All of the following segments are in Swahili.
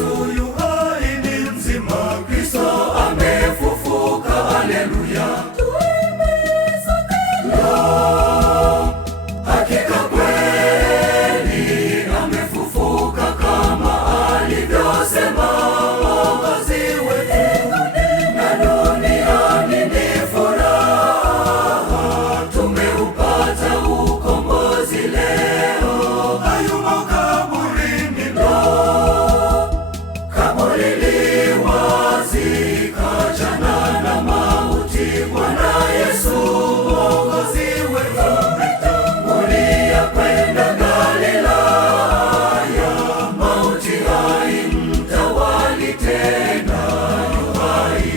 Yesu yu hai, ni mzima, Kristo amefufuka, haleluya. Tuimbe sote leo, hakika kweli amefufuka kama alivyosema Mwokozi wetu, na duniani ni furaha, tumeupata ukombozi leo. Hayumo kaburini leo, kaburi li wazi, kachana na mauti. Bwana Yesu Mwokozi wetu ametangulia kwenda Galilaya, mauti haimtawali tena, yu hai.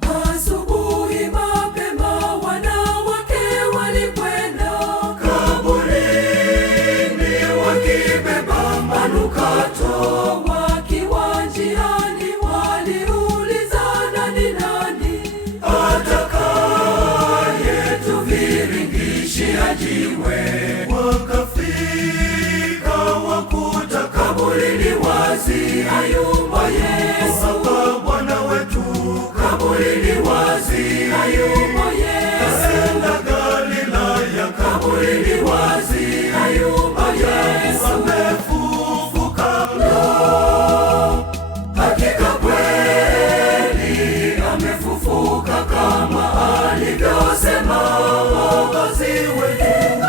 Asubuhi mapema wanawake walikwenda kaburini, wakibeba manukato. Wakiwa njiani waliulizana, ni nani atakayetuviringishia jiwe? Wakafika wakuta kaburi li wazi, hayumo Yesu. Hapa Bwana wetu, kaburi li wazi, hayumo Yesu. Kaenda Galilaya, kaburi li wazi, hayumo Yesu. Amefufuka leo, hakika kweli amefufuka kama alivyosema Mwokozi wetu,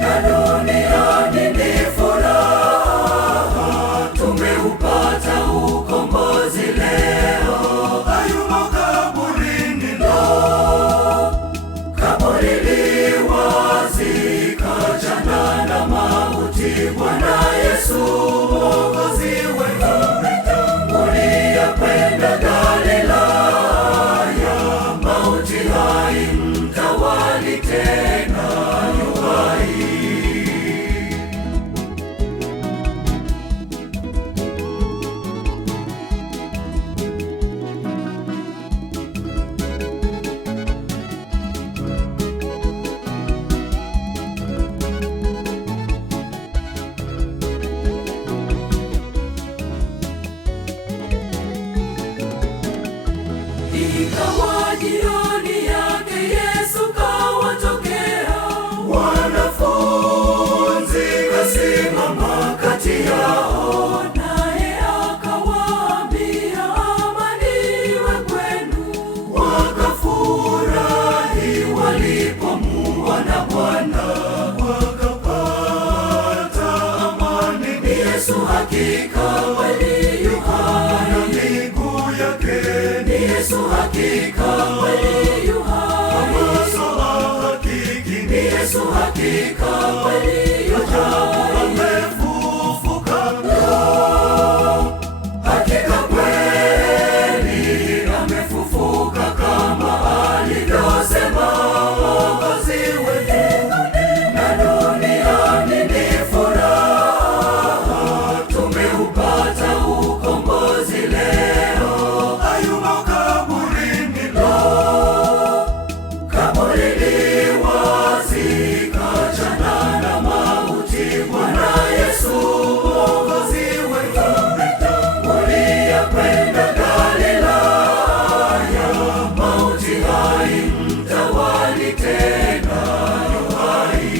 na duniani ni furaha, tumeupata ukombozi leo. Hayumo kaburini leo, kaburi li wazi, kachana na mauti. Bwana Yesu Mwokozi wetu ametangulia kwenda Galilaya, mauti haimtawali tena, yu hai. Ikawa jioni yake, Yesu kawatokea wanafunzi, kasimama kati yao, naye akawaambia, amani iwe kwenu. Wakafurahi walipomuona Bwana, wakapata amani. Ni Yesu hakika kweli yu hai, na miguu yake ni Yesu hakika kweli yu hai. Amaso hakiki ni Yesu hakika kweli yu hai. Amefufuka leo, hakika kweli amefufuka kama alivyosema Mwokozi wetu, na duniani ni furaha, tumeupata ukombozi leo. Hayumo kaburini leo, kaburi li wazi, kachana na mauti. Bwana Yesu Mwokozi wetu ametangulia kwenda Galilaya, mauti haimtawali tena, yu hai.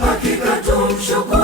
Hakika tumshukuru